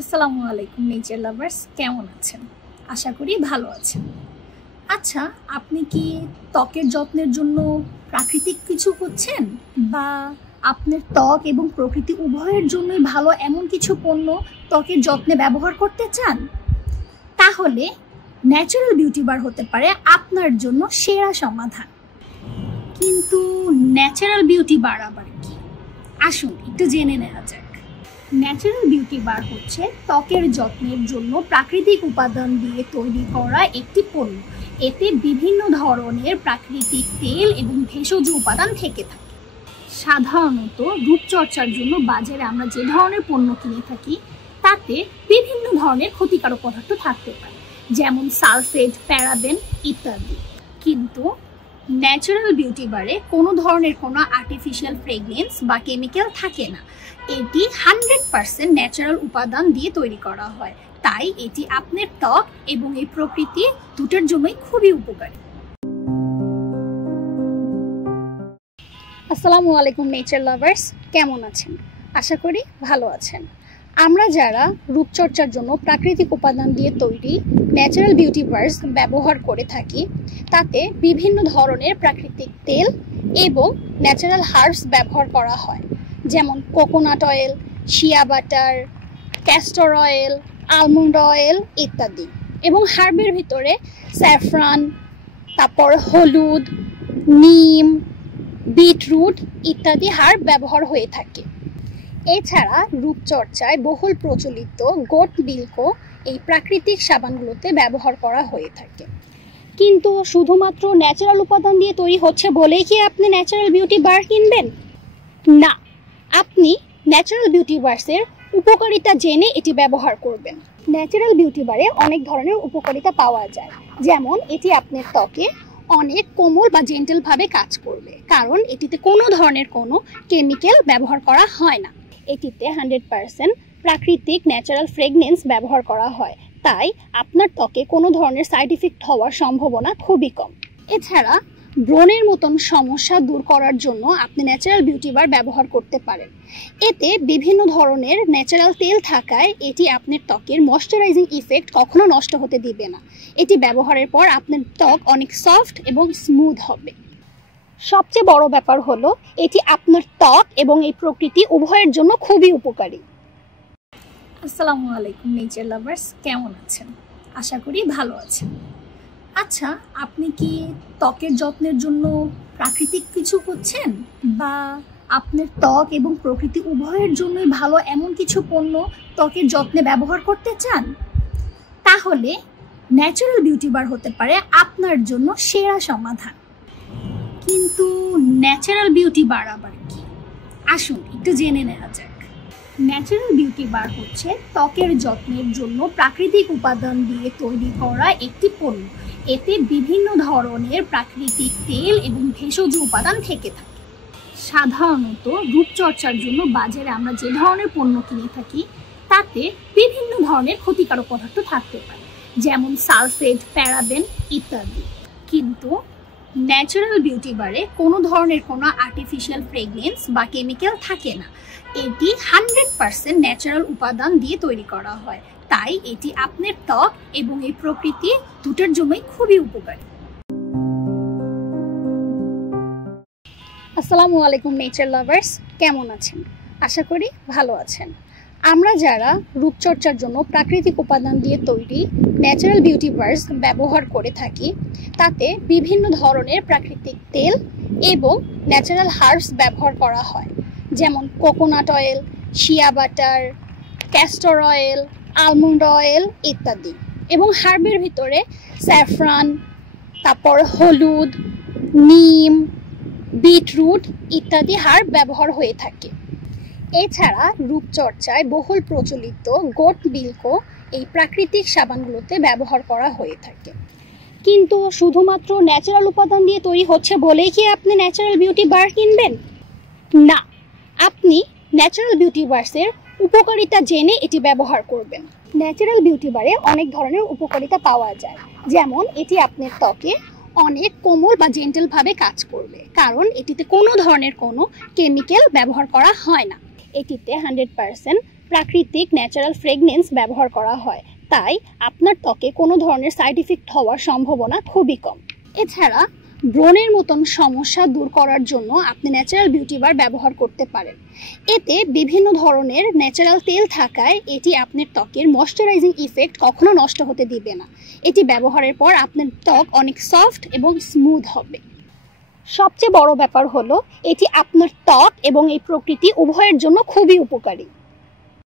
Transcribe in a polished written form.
আসসালামু আলাইকুম nature lovers, কেমন আছেন? আশা করি ভালো আছেন। আচ্ছা, আপনি কি ত্বকের যত্নের জন্য প্রাকৃতিক কিছু করছেন, বা আপনার ত্বক এবং প্রকৃতি উভয়ের জন্যই ভালো এমন কিছু পণ্য ত্বকের যত্নে ব্যবহার করতে চান? তাহলে ন্যাচারাল বিউটি বার হতে পারে আপনার জন্য সেরা সমাধান। কিন্তু ন্যাচারাল বিউটি বার আবার কি? আসুন একটু জেনে নেওয়া যাক। ন্যাচারাল বিউটি বার হচ্ছে ত্বকের যত্নের জন্য প্রাকৃতিক উপাদান দিয়ে তৈরি করা একটি পণ্য। এতে বিভিন্ন ধরনের প্রাকৃতিক তেল এবং ভেষজ উপাদান থেকে থাকে। সাধারণত রূপচর্চার জন্য বাজারে আমরা যে ধরনের পণ্য কিনে থাকি তাতে বিভিন্ন ধরনের ক্ষতিকারক পদার্থ থাকতে পারে, যেমন সালফেট, প্যারাবেন ইত্যাদি। কিন্তু ন্যাচারাল বিউটি বারে কোনো ধরনের কোনো আর্টিফিশিয়াল ফ্রেগরেন্স বা কেমিক্যাল থাকে না। এটি 100% ন্যাচারাল উপাদান দিয়ে তৈরি করা হয়, তাই এটি আপনার ত্বক এবং এই প্রকৃতি দুটোর জন্যই খুবই উপকারী। আসসালামু আলাইকুম নেচার লাভার্স, কেমন আছেন? আশা করি ভালো আছেন। আমরা যারা রূপচর্চার জন্য প্রাকৃতিক উপাদান দিয়ে তৈরি ন্যাচারাল বিউটি বার্স ব্যবহার করে থাকি তাতে বিভিন্ন ধরনের প্রাকৃতিক তেল এবং ন্যাচারাল হার্বস ব্যবহার করা হয়, যেমন coconut oil, shea butter, castor oil, almond oil ইত্যাদি। এবং হার্বের ভিতরে স্যাফরান, তারপর হলুদ, নিম, বিটরুট ইত্যাদি হার্ব ব্যবহার হয়ে থাকে। এছাড়া রূপচর্চায় বহুল প্রচলিত গোট মিল্কও এই প্রাকৃতিক সাবানগুলোতে ব্যবহার করা হয়ে থাকে। কিন্তু শুধুমাত্র ন্যাচারাল উপাদান দিয়ে তৈরি হচ্ছে বলেই কি আপনি ন্যাচারাল বিউটি বার কিনবেন? না, আপনি ন্যাচারাল বিউটি বার্সের উপকারিতা জেনে এটি ব্যবহার করবেন। ন্যাচারাল বিউটি বারে অনেক ধরনের উপকারিতা পাওয়া যায়, যেমন এটি আপনার ত্বকে অনেক কোমল বা জেন্টেলভাবে কাজ করবে, কারণ এটিতে কোনো ধরনের কোনো কেমিক্যাল ব্যবহার করা হয় না। এটিতে 100% প্রাকৃতিক ন্যাচারাল ফ্রেগনেন্স ব্যবহার করা হয়, তাই আপনার ত্বকে কোনো ধরনের সাইড ইফেক্ট হওয়ার সম্ভাবনা খুবই কম। এছাড়া ব্রণের মতন সমস্যা দূর করার জন্য আপনি ন্যাচারাল বিউটি বার ব্যবহার করতে পারেন। এতে বিভিন্ন ধরনের ন্যাচারাল তেল থাকায় এটি আপনার ত্বকের ময়শ্চারাইজিং ইফেক্ট কখনো নষ্ট হতে দিবে না। এটি ব্যবহারের পর আপনার ত্বক অনেক সফট এবং স্মুথ হবে। সবচেয়ে বড় ব্যাপার হলো এটি আপনার ত্বক এবং এই প্রকৃতি উভয়ের জন্য খুবই উপকারী। আসসালামু আলাইকুম নেচার লাভার্স, কেমন আছেন? আশা করি ভালো আছেন। আচ্ছা, আপনি কি ত্বকের যত্নের জন্য প্রাকৃতিক কিছু করছেন, বা আপনার ত্বক এবং প্রকৃতি উভয়ের জন্যই ভালো এমন কিছু পণ্য ত্বকের যত্নে ব্যবহার করতে চান? তাহলে ন্যাচারাল বিউটি বার হতে পারে আপনার জন্য সেরা সমাধান। কিন্তু ন্যাচারাল বিউটি বার আবার কি? আসুন একটু জেনে নেওয়া যাক। ন্যাচারাল বিউটি বার হচ্ছে ত্বকের যত্নের জন্য প্রাকৃতিক উপাদান দিয়ে তৈরি করা একটি পণ্য। এতে বিভিন্ন ধরনের প্রাকৃতিক তেল এবং ভেষজ উপাদান থেকে থাকে। সাধারণত রূপচর্চার জন্য বাজারে আমরা যে ধরনের পণ্য কিনে থাকি তাতে বিভিন্ন ধরনের ক্ষতিকারক পদার্থ থাকতে পারে, যেমন সালফেট, প্যারাবেন ইত্যাদি। কিন্তু ন্যাচারাল বিউটি বারে কোনো ধরনের কোনো আর্টিফিশিয়াল ফ্রেগরেন্স বা কেমিক্যাল থাকে না। এটি 100% ন্যাচারাল উপাদান দিয়ে তৈরি করা হয়, তাই এটি আপনার ত্বক এবং এই প্রকৃতি দুটোর জন্যই খুবই উপকারী। আসসালামু আলাইকুম নেচার লাভার্স, কেমন আছেন? আশা করি ভালো আছেন। আমরা যারা রূপচর্চার জন্য প্রাকৃতিক উপাদান দিয়ে তৈরি ন্যাচারাল বিউটি বার্স ব্যবহার করে থাকি তাতে বিভিন্ন ধরনের প্রাকৃতিক তেল এবং ন্যাচারাল হার্বস ব্যবহার করা হয়, যেমন coconut oil, shea butter, castor oil, almond oil ইত্যাদি। এবং হার্বের ভিতরে স্যাফরান, তারপর হলুদ, নিম, বিটরুট ইত্যাদি হার্ব ব্যবহার হয়ে থাকে। এছাড়া রূপচর্চায় বহুল প্রচলিত গোট মিল্কও এই প্রাকৃতিক সাবানগুলোতে ব্যবহার করা হয়ে থাকে। কিন্তু শুধুমাত্র ন্যাচারাল উপাদান দিয়ে তৈরি হচ্ছে বলেই কি আপনি ন্যাচারাল বিউটি বার কিনবেন? না, আপনি ন্যাচারাল বিউটি বার্সের উপকারিতা জেনে এটি ব্যবহার করবেন। ন্যাচারাল বিউটি বারে অনেক ধরনের উপকারিতা পাওয়া যায়, যেমন এটি আপনার ত্বকে অনেক কোমল বা জেন্টেলভাবে কাজ করবে, কারণ এটিতে কোনো ধরনের কোনো কেমিক্যাল ব্যবহার করা হয় না। এটিতে 100% প্রাকৃতিক ন্যাচারাল ফ্রেগনেন্স ব্যবহার করা হয়, তাই আপনার ত্বকে কোনো ধরনের সাইড ইফেক্ট হওয়ার সম্ভাবনা খুবই কম। এছাড়া ব্রণের মতন সমস্যা দূর করার জন্য আপনি ন্যাচারাল বিউটি বার ব্যবহার করতে পারেন। এতে বিভিন্ন ধরনের ন্যাচারাল তেল থাকায় এটি আপনার ত্বকের ময়শ্চারাইজিং ইফেক্ট কখনো নষ্ট হতে দিবে না। এটি ব্যবহারের পর আপনার ত্বক অনেক সফট এবং স্মুথ হবে। সবচেয়ে বড় ব্যাপার হলো এটি আপনার ত্বক এবং এই প্রকৃতি উভয়ের জন্য খুবই উপকারী।